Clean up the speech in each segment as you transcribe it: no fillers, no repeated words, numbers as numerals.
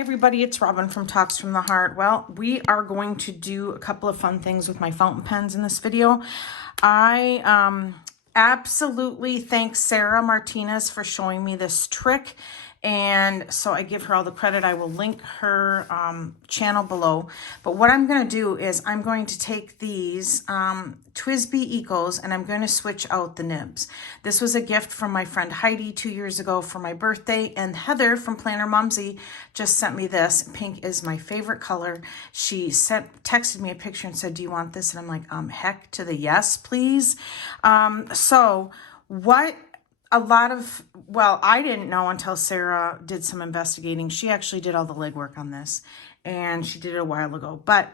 everybody, it's Robin from Talks from the Heart. Well, we are going to do a couple of fun things with my fountain pens in this video. I absolutely thank Sarah Martinez for showing me this trick, and so I give her all the credit. I will link her channel below. But what I'm going to do is I'm going to take these TWSBI Ecos and I'm going to switch out the nibs. This was a gift from my friend Heidi 2 years ago for my birthday, and Heather from Planner Mumsy just sent me this. Pink is my favorite color. She texted me a picture and said, "Do you want this?" And I'm like, heck to the yes, please. So what I didn't know until Sarah did some investigating. She actually did all the legwork on this, and she did it a while ago. But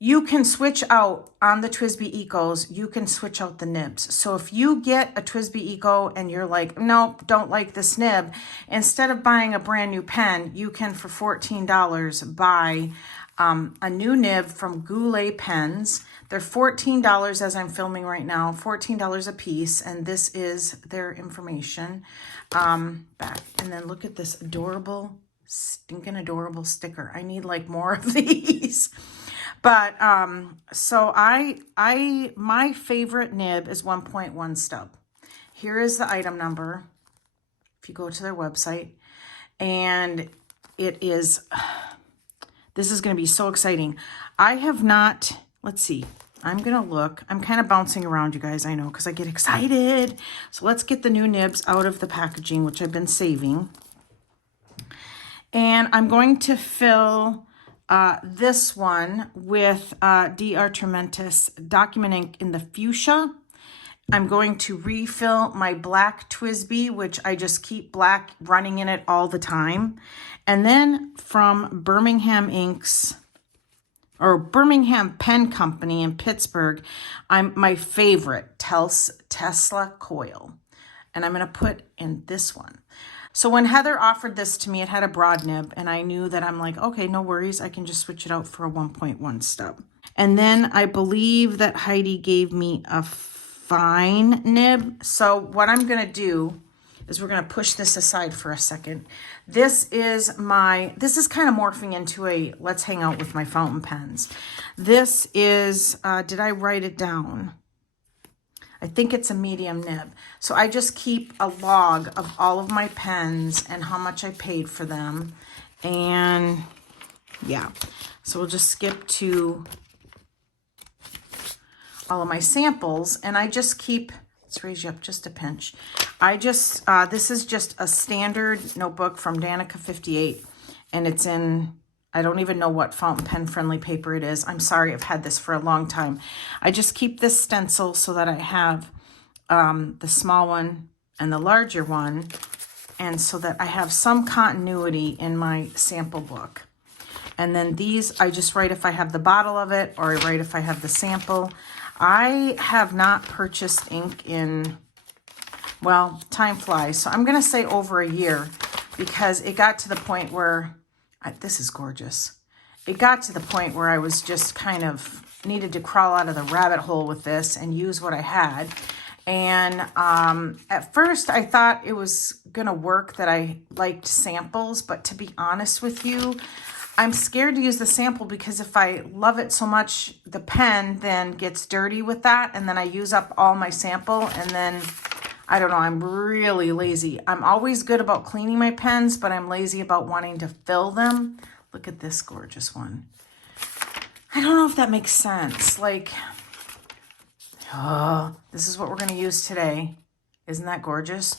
you can switch out on the TWSBI Ecos, you can switch out the nibs. So if you get a TWSBI Eco and you're like, nope, don't like this nib, instead of buying a brand new pen, you can, for $14, buy a new nib from Goulet Pens. They're $14 as I'm filming right now, $14 a piece, and this is their information back. And then look at this adorable, stinking adorable sticker. I need like more of these. But so my favorite nib is 1.1 stub. Here is the item number if you go to their website, and it is, this is going to be so exciting. I have not, let's see, I'm going to look. I'm kind of bouncing around, you guys, I know, because I get excited. So let's get the new nibs out of the packaging, which I've been saving. And I'm going to fill this one with DR Trementis Document Ink in the fuchsia. I'm going to refill my black TWSBI, which I just keep black running in it all the time. And then from Birmingham Pen Company in Pittsburgh, my favorite Tesla coil. And I'm going to put in this one. So when Heather offered this to me, it had a broad nib, and I knew that I'm like, okay, no worries. I can just switch it out for a 1.1 stub. And then I believe that Heidi gave me a fine nib. So what I'm going to do is we're going to push this aside for a second. This is kind of morphing into a let's hang out with my fountain pens. This is, did I write it down? I think it's a medium nib. So I just keep a log of all of my pens and how much I paid for them. And yeah, so we'll just skip to all of my samples, and I just keep, let's raise you up just a pinch. This is just a standard notebook from Danica 58, and it's in, I don't even know what fountain pen friendly paper it is. I'm sorry, I've had this for a long time. I just keep this stencil so that I have the small one and the larger one, and so that I have some continuity in my sample book. And then these, I just write if I have the bottle of it, or I write if I have the sample. I have not purchased ink in, well, time flies. So I'm going to say over a year, because it got to the point where, this is gorgeous. It got to the point where I was just kind of needed to crawl out of the rabbit hole with this and use what I had. And at first I thought it was going to work, that I liked samples. But to be honest with you, I'm scared to use the sample, because if I love it so much, the pen then gets dirty with that. And then I use up all my sample, and then I don't know, I'm really lazy. I'm always good about cleaning my pens, but I'm lazy about wanting to fill them. Look at this gorgeous one. I don't know if that makes sense. Like, oh, this is what we're going to use today. Isn't that gorgeous?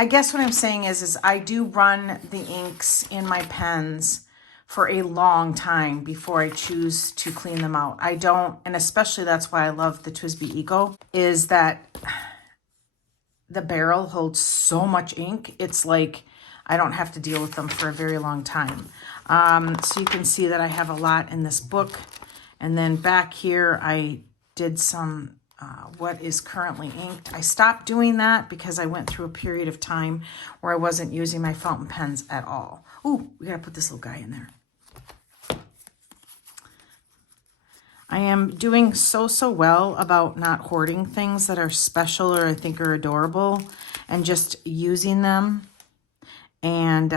I guess what I'm saying is I do run the inks in my pens for a long time before I choose to clean them out. I don't, and especially that's why I love the TWSBI Eco, is that the barrel holds so much ink. It's like I don't have to deal with them for a very long time. So you can see that I have a lot in this book. And then back here, I did some what is currently inked. I stopped doing that because I went through a period of time where I wasn't using my fountain pens at all. Ooh, we gotta put this little guy in there. I am doing so well about not hoarding things that are special or I think are adorable, and just using them. And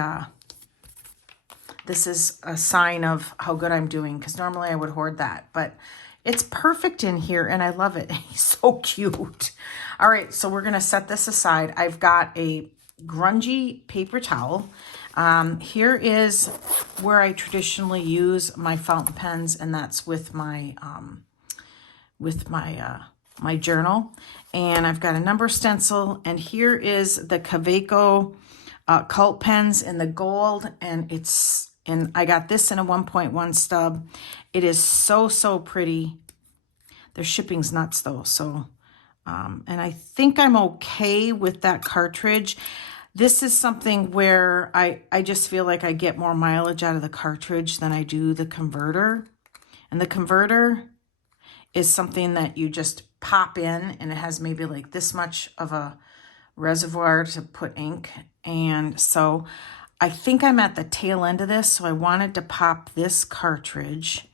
this is a sign of how good I'm doing, because normally I would hoard that. But it's perfect in here, and I love it. He's so cute. All right, so we're going to set this aside. I've got a grungy paper towel. Here is where I traditionally use my fountain pens, and that's with my my journal. And I've got a number stencil, and here is the Kaweco cult pens in the gold, and I got this in a 1.1 stub. It is so pretty. Their shipping's nuts though, so and I think I'm okay with that cartridge. This is something where I just feel like I get more mileage out of the cartridge than I do the converter. And the converter is something that you just pop in, and it has maybe like this much of a reservoir to put ink. And so I think I'm at the tail end of this, so I wanted to pop this cartridge.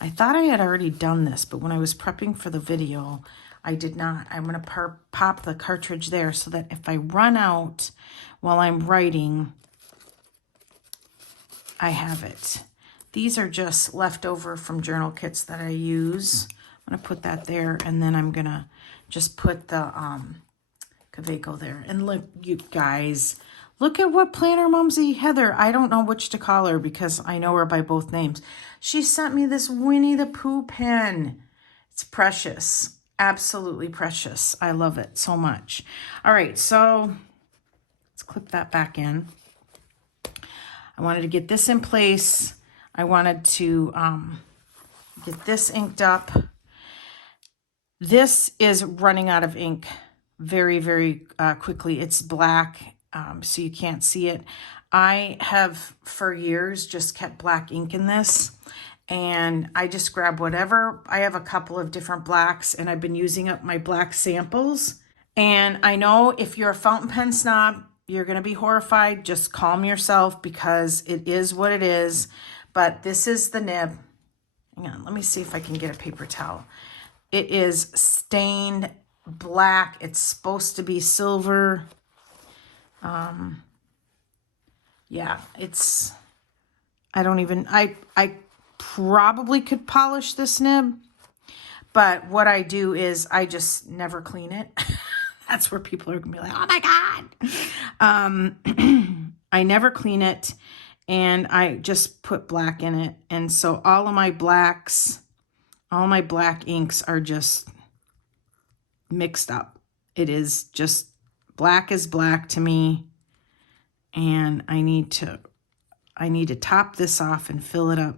I thought I had already done this, but when I was prepping for the video, I did not. I'm going to pop the cartridge there so that if I run out while I'm writing, I have it. These are just leftover from journal kits that I use. I'm going to put that there, and then I'm going to just put the Kaweco there. And look, you guys, look at what planner Mumsy Heather, I don't know which to call her because I know her by both names. She sent me this Winnie the Pooh pen. It's precious. Absolutely precious. I love it so much. All right, so let's clip that back in. I wanted to get this in place. I wanted to get this inked up. This is running out of ink very quickly. It's black, so you can't see it. I have for years just kept black ink in this, and I just grab whatever. I have a couple of different blacks, and I've been using up my black samples. And I know if you're a fountain pen snob, you're going to be horrified. Just calm yourself, because it is what it is. But this is the nib. Hang on, let me see if I can get a paper towel. It is stained black. It's supposed to be silver. Yeah, it's, I probably could polish this nib, but what I do is I just never clean it. That's where people are gonna be like, oh my God. I never clean it, and I just put black in it. And so all my black inks are just mixed up. It is just black is black to me, and I need to top this off and fill it up.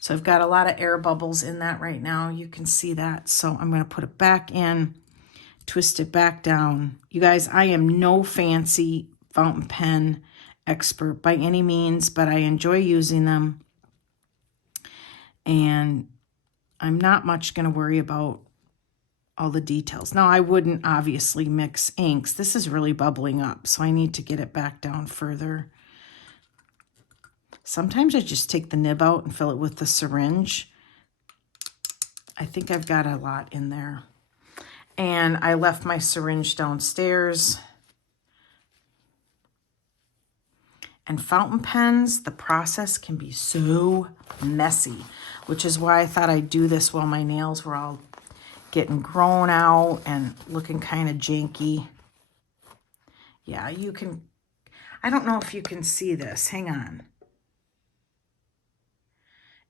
So I've got a lot of air bubbles in that right now. You can see that. So I'm going to put it back in, twist it back down. You guys, I am no fancy fountain pen expert by any means, but I enjoy using them, and I'm not much going to worry about all the details. Now, I wouldn't obviously mix inks. This is really bubbling up, so I need to get it back down further. Sometimes I just take the nib out and fill it with the syringe. I think I've got a lot in there. And I left my syringe downstairs. And fountain pens, the process can be so messy, which is why I thought I'd do this while my nails were all getting grown out and looking kind of janky. Yeah, you can, I don't know if you can see this. Hang on.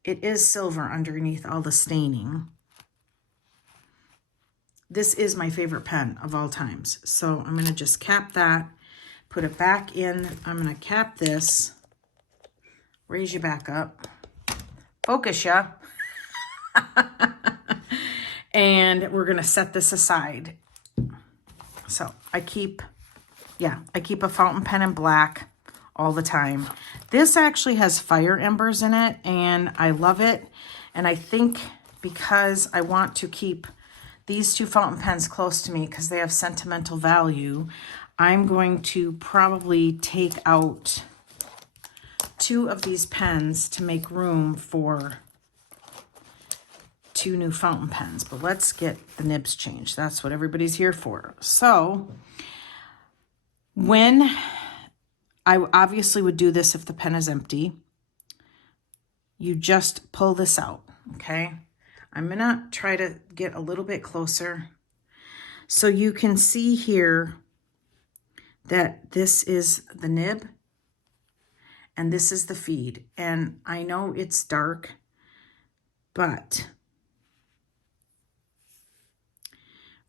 It is silver underneath all the staining. This is my favorite pen of all times. So I'm going to just cap that, put it back in. I'm going to cap this, raise you back up, focus ya. And we're going to set this aside. So I keep a fountain pen in black all the time. This actually has fire embers in it, and I love it. And I think because I want to keep these two fountain pens close to me because they have sentimental value, I'm going to probably take out 2 of these pens to make room for 2 new fountain pens. But let's get the nibs changed. That's what everybody's here for. So when I obviously would do this if the pen is empty. you just pull this out, okay? I'm gonna try to get a little bit closer. So you can see here that this is the nib and this is the feed. And I know it's dark, but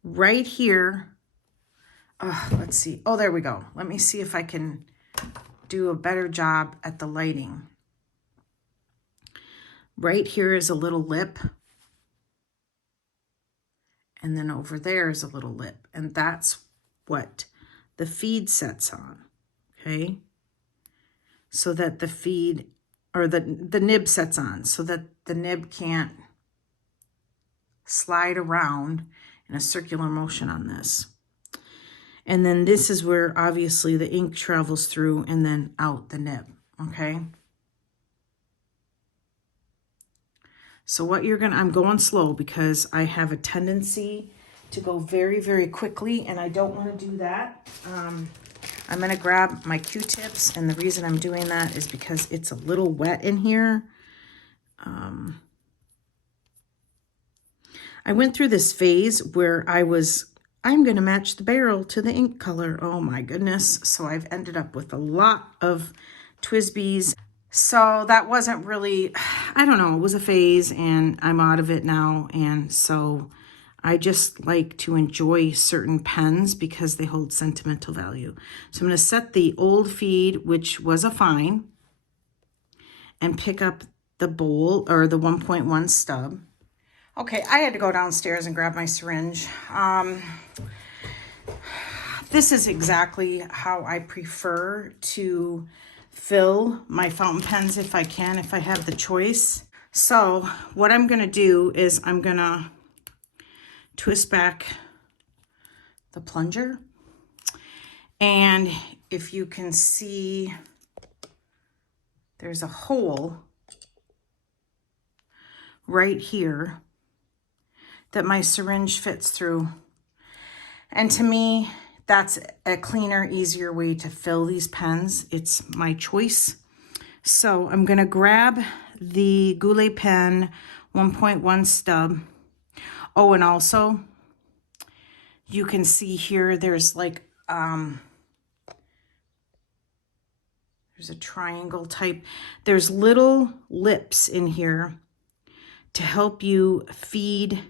right here, let's see. Oh, there we go. Let me see if I can do a better job at the lighting. Right here is a little lip. And then over there is a little lip. And that's what the feed sets on, okay? So that the feed, or the nib sets on, so that the nib can't slide around in a circular motion on this. And then this is where obviously the ink travels through and then out the nib, okay? So what you're gonna, I'm going slow because I have a tendency to go very, very quickly, and I don't want to do that. I'm gonna grab my Q-tips, and the reason I'm doing that is because it's a little wet in here. I went through this phase where I'm gonna match the barrel to the ink color. Oh my goodness. So I've ended up with a lot of TWSBIs. So that wasn't really, I don't know, it was a phase and I'm out of it now. And so I just like to enjoy certain pens because they hold sentimental value. So I'm going to set the old feed, which was a fine, and pick up the bowl or the 1.1 stub. Okay, I had to go downstairs and grab my syringe. This is exactly how I prefer to fill my fountain pens if I can, if I have the choice. So what I'm going to do is I'm going to twist back the plunger. And if you can see, there's a hole right here that my syringe fits through. And to me, that's a cleaner, easier way to fill these pens. It's my choice. So I'm gonna grab the Goulet pen 1.1 stub. Oh, and also you can see here, there's like, there's a triangle type. There's little lips in here to help you feed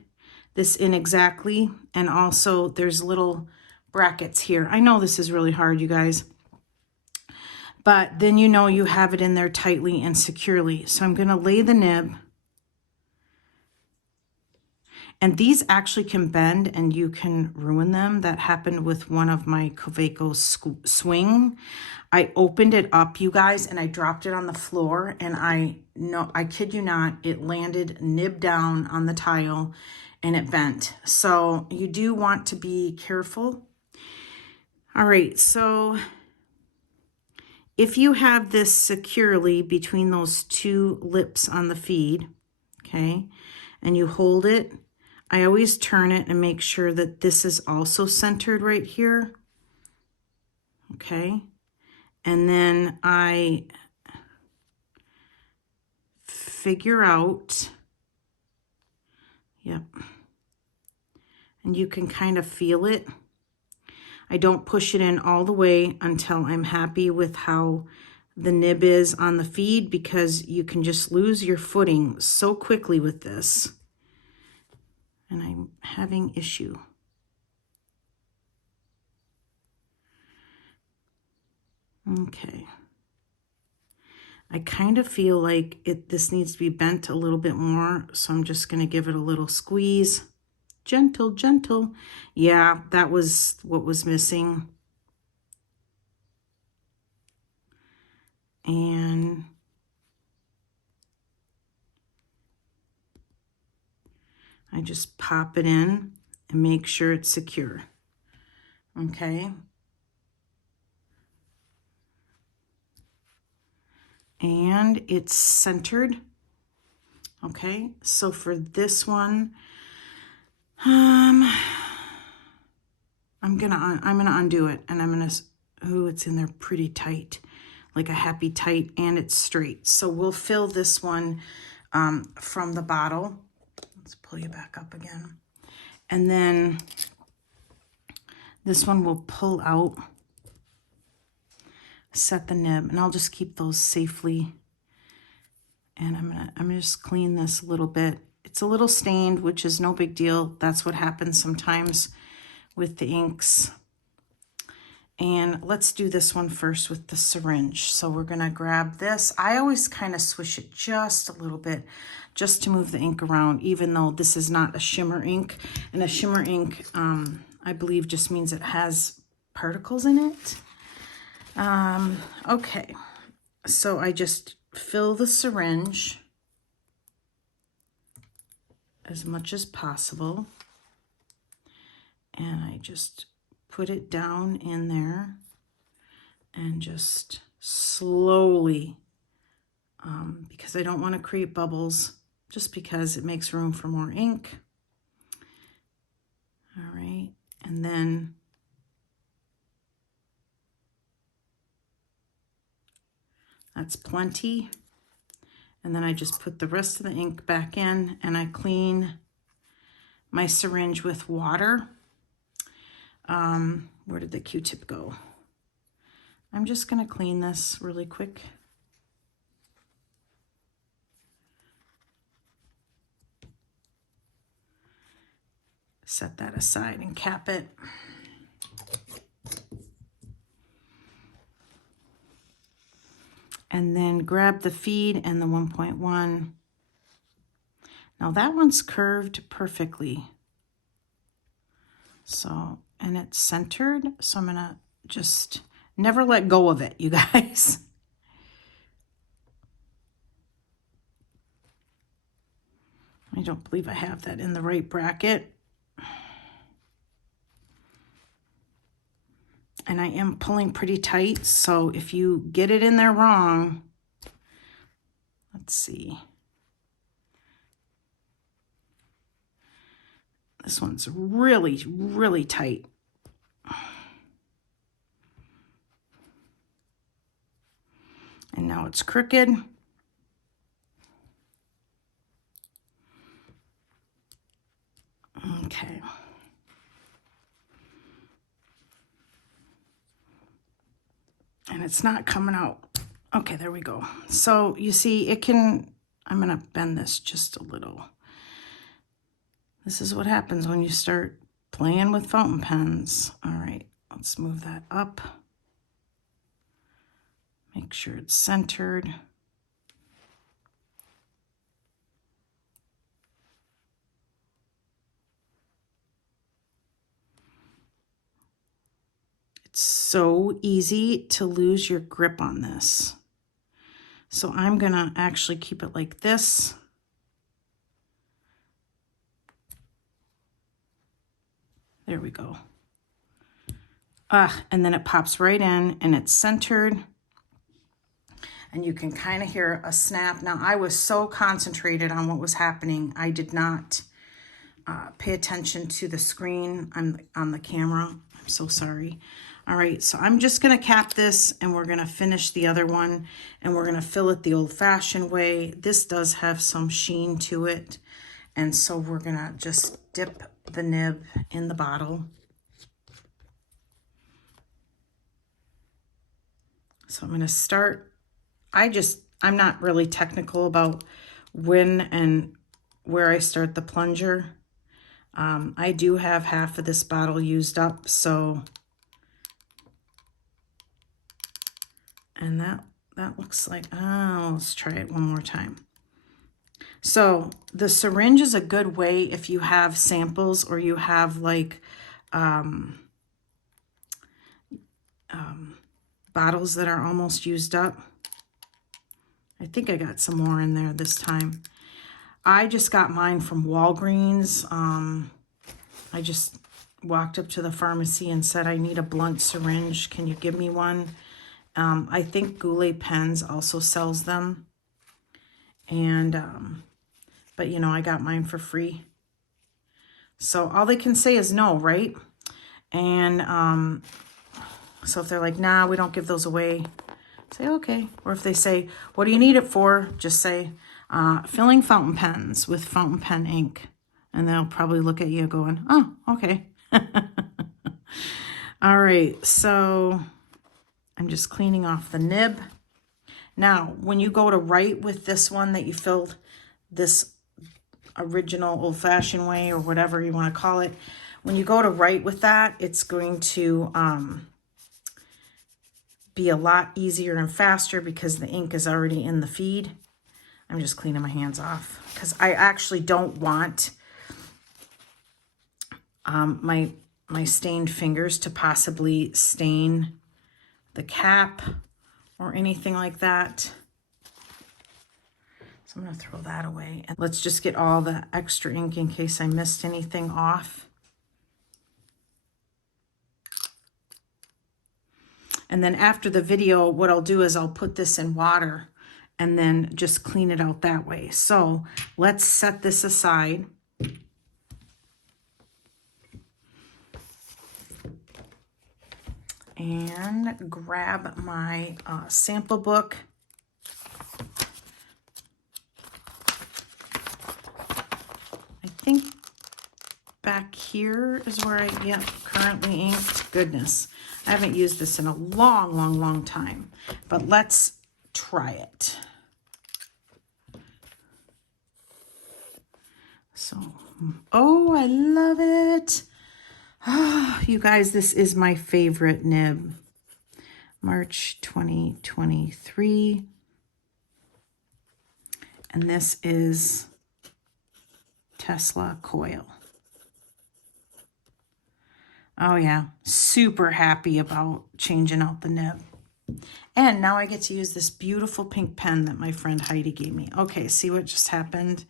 this in exactly. And also there's little brackets here. I know this is really hard, you guys, but then you know you have it in there tightly and securely. So I'm going to lay the nib, and these actually can bend and you can ruin them. That happened with one of my Kaweco swing. I opened it up, you guys, and I dropped it on the floor, and I kid you not, it landed nib down on the tile and it bent. So you do want to be careful. All right, so if you have this securely between those two lips on the feed, okay, and you hold it, I always turn it and make sure that this is also centered right here, okay, and then I figure out, yep, and you can kind of feel it. I don't push it in all the way until I'm happy with how the nib is on the feed, because you can just lose your footing so quickly with this. And I'm having issue. Okay. I kind of feel like this needs to be bent a little bit more, so I'm just going to give it a little squeeze. Gentle, gentle. Yeah, that was what was missing. And I just pop it in and make sure it's secure. Okay. And it's centered. Okay, so for this one, I'm gonna undo it, and I'm gonna, oh, it's in there pretty tight. like a happy tight, and it's straight. So we'll fill this one from the bottle. Let's pull you back up again. And then this one will pull out, set the nib, and I'll just keep those safely. And I'm gonna just clean this a little bit. It's a little stained, which is no big deal. That's what happens sometimes with the inks. And let's do this one first with the syringe. So we're gonna grab this. I always kind of swish it just a little bit just to move the ink around, even though this is not a shimmer ink. And a shimmer ink, I believe, just means it has particles in it. Okay, so I just fill the syringe as much as possible. And I just put it down in there and just slowly, because I don't want to create bubbles, just because it makes room for more ink. All right, and then that's plenty. And then I just put the rest of the ink back in, and I clean my syringe with water. Where did the Q-tip go? I'm just going to clean this really quick. Set that aside and cap it. And then grab the feed and the 1.1. Now that one's curved perfectly. So, and it's centered. So I'm gonna just never let go of it, you guys. I don't believe I have that in the right bracket. And I am pulling pretty tight, so if you get it in there wrong, let's see. This one's really, really tight. And now it's crooked. Okay. And it's not coming out. Okay, there we go. So you see, it can, I'm gonna bend this just a little. This is what happens when you start playing with fountain pens. All right, let's move that up. Make sure it's centered. It's so easy to lose your grip on this. So I'm gonna actually keep it like this. There we go. And then it pops right in and it's centered. And you can kind of hear a snap. Now I was so concentrated on what was happening, I did not pay attention to the screen on the camera. I'm so sorry. All right, so I'm just gonna cap this and we're gonna finish the other one and we're gonna fill it the old-fashioned way. This does have some sheen to it. And so we're gonna just dip the nib in the bottle. So I'm gonna start, I'm not really technical about when and where I start the plunger. I do have half of this bottle used up, so, and that looks like, oh, let's try it one more time. So the syringe is a good way if you have samples or you have like bottles that are almost used up. I think I got some more in there this time. I just got mine from Walgreens. I just walked up to the pharmacy and said, I need a blunt syringe. Can you give me one? I think Goulet Pens also sells them. And, but you know, I got mine for free. So all they can say is no, right? And so if they're like, nah, we don't give those away, say okay. Or if they say, what do you need it for? Just say, filling fountain pens with fountain pen ink. And they'll probably look at you going, oh, okay. All right, so I'm just cleaning off the nib. Now, when you go to write with this one that you filled this original old-fashioned way or whatever you want to call it, when you go to write with that, it's going to be a lot easier and faster because the ink is already in the feed. I'm just cleaning my hands off because I actually don't want my stained fingers to possibly stain the cap or anything like that. So I'm going to throw that away. And let's just get all the extra ink in case I missed anything off. And then after the video, what I'll do is I'll put this in water and then just clean it out that way. So let's set this aside. And grab my sample book. I think back here is where I currently inked. Goodness, I haven't used this in a long time, but let's try it. So, oh, I love it. Oh, you guys, this is my favorite nib. March 2023. And this is Tesla coil. Oh yeah, super happy about changing out the nib. And now I get to use this beautiful pink pen that my friend Heidi gave me. Okay, see what just happened?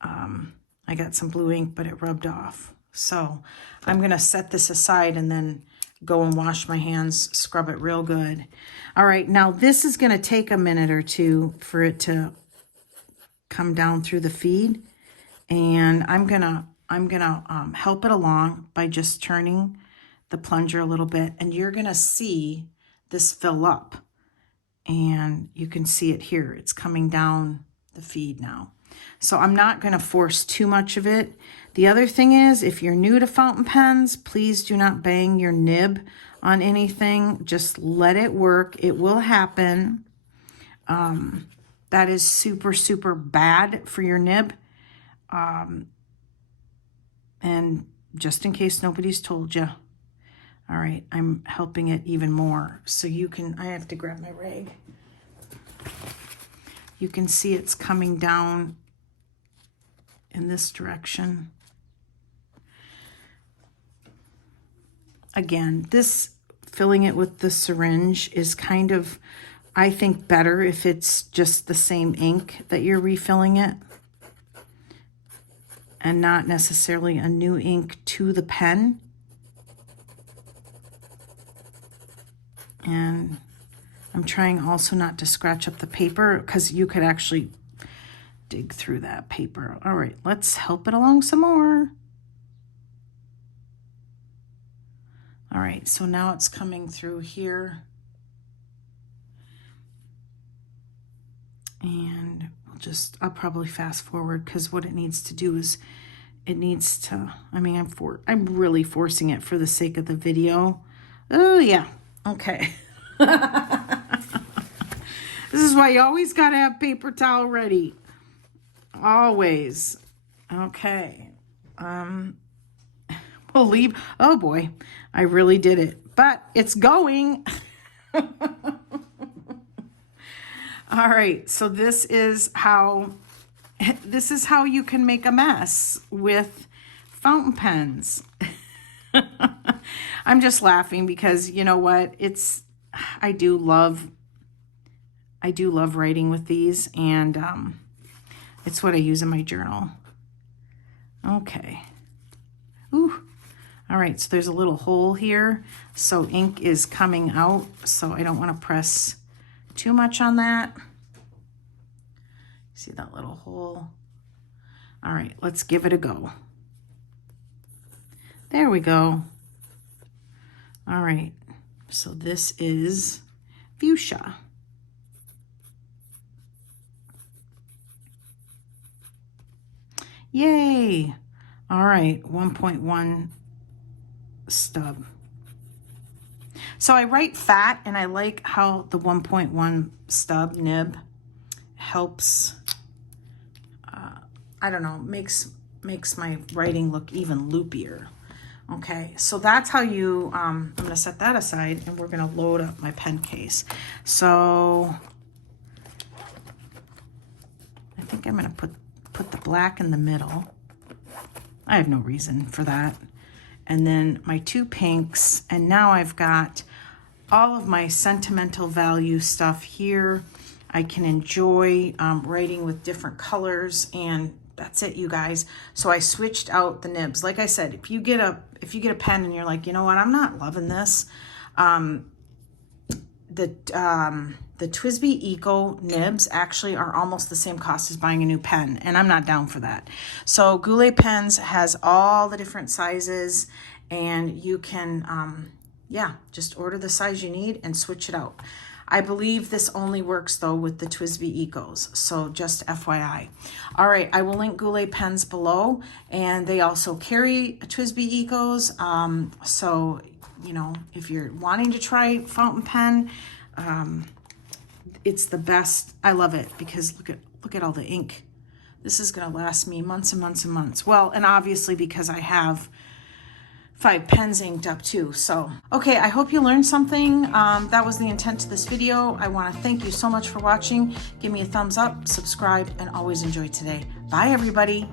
I got some blue ink, but it rubbed off. So I'm going to set this aside and then go and wash my hands, scrub it real good. All right, now this is going to take a minute or two for it to come down through the feed. And I'm gonna help it along by just turning the plunger a little bit, and you're gonna see this fill up. And you can see it here. It's coming down the feed now. So I'm not gonna force too much of it. The other thing is, if you're new to fountain pens, please do not bang your nib on anything. Just let it work. It will happen. That is super bad for your nib. And just in case nobody's told you. All right, I'm helping it even more. So you can, I have to grab my rag. You can see it's coming down in this direction. Again, this filling it with the syringe is kind of, I think, better if it's just the same ink that you're refilling it and not necessarily a new ink to the pen. And I'm trying also not to scratch up the paper because you could actually dig through that paper. All right, let's help it along some more. All right, so now it's coming through here. And I'll probably fast forward because what it needs to do is it needs to, I'm really forcing it for the sake of the video. Oh yeah, okay. This is why you always got to have paper towel ready. Always. Okay. We'll leave. Oh boy, I really did it, but it's going. All right, so this is how you can make a mess with fountain pens. I'm just laughing because you know what? I do love writing with these, and it's what I use in my journal. Okay. Ooh. All right, so there's a little hole here, so ink is coming out, so I don't want to press too much on that. See that little hole? All right, let's give it a go. There we go. All right, so this is fuchsia. Yay! All right, 1.1 stub. So I write fat, and I like how the 1.1 stub nib helps, I don't know, makes my writing look even loopier. Okay, so that's how you, I'm gonna set that aside, and we're gonna load up my pen case. So I think I'm gonna put the black in the middle. I have no reason for that. And then my 2 pinks, and now I've got all of my sentimental value stuff here. I can enjoy writing with different colors, and that's it, you guys. So I switched out the nibs. Like I said, if you get a pen and you're like, you know what, I'm not loving this, the TWSBI Eco nibs actually are almost the same cost as buying a new pen, and I'm not down for that. So Goulet Pens has all the different sizes, and you can, yeah, just order the size you need and switch it out. I believe this only works though with the TWSBI Ecos, so just FYI. All right, I will link Goulet Pens below, and they also carry TWSBI Ecos. So, you know, if you're wanting to try fountain pen, it's the best. I love it because look at all the ink. This is gonna last me months and months and months. Well, and obviously because I have 5 pens inked up too. So, okay, I hope you learned something. That was the intent of this video. I wanna thank you so much for watching. Give me a thumbs up, subscribe, and always enjoy today. Bye, everybody.